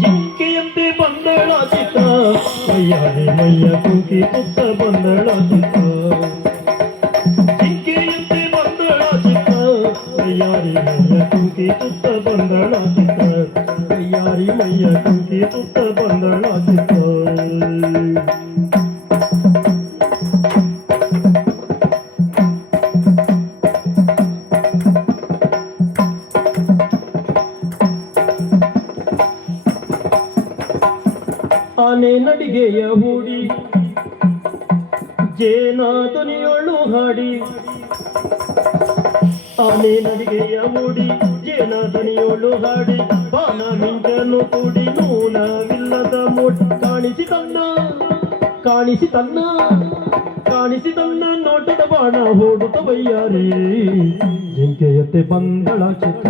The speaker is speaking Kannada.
ಜಿಂಕೆಯಂತೆ ಬಂದಳ ಚಿತ್ತ ಮೈಯಾರಿ ಮೈಯ ತೂಕಿ ಪುತ್ತ ಬಂದಳ ಚಿತ್ತ ಜಿಂಕೆಯಂತೆ ಬಂದಳ ಚಿತ್ತ ಮೈಯಾರಿ ಮೈಯ ತೂಕಿ ಪುತ್ತ ಬಂದಳ ಚಿತ್ತ ಮೈಯಾರಿ ಮೈಯ ತೂಕಿ ಪುತ್ತ ಬಂದಳ ಚಿತ್ತ ಆನೆ ನಡಿಗೆಯ ಹೂಡಿ ಜೇನಾದನಿಯೊಳು ಹಾಡಿ ಆನೆ ನಡಿಗೆಯ ಹೂಡಿ ಜೇನಾದನಿಯೊಳು ಹಾಡಿ ಬಾನ ಮಿಂಚನು ಕೂಡಿ ನೂನವಿಲ್ಲದ ಮೂಡಿ ಕಾಣಿಸಿ ತನ್ನ ನೋಟದ ಬಾಣ ಹೂಡುತ್ತ ಬಯ್ಯಾರಿ ಜಿಂಕೆಯಂತೆ ಬಂದಳ ಚಿತ್ತ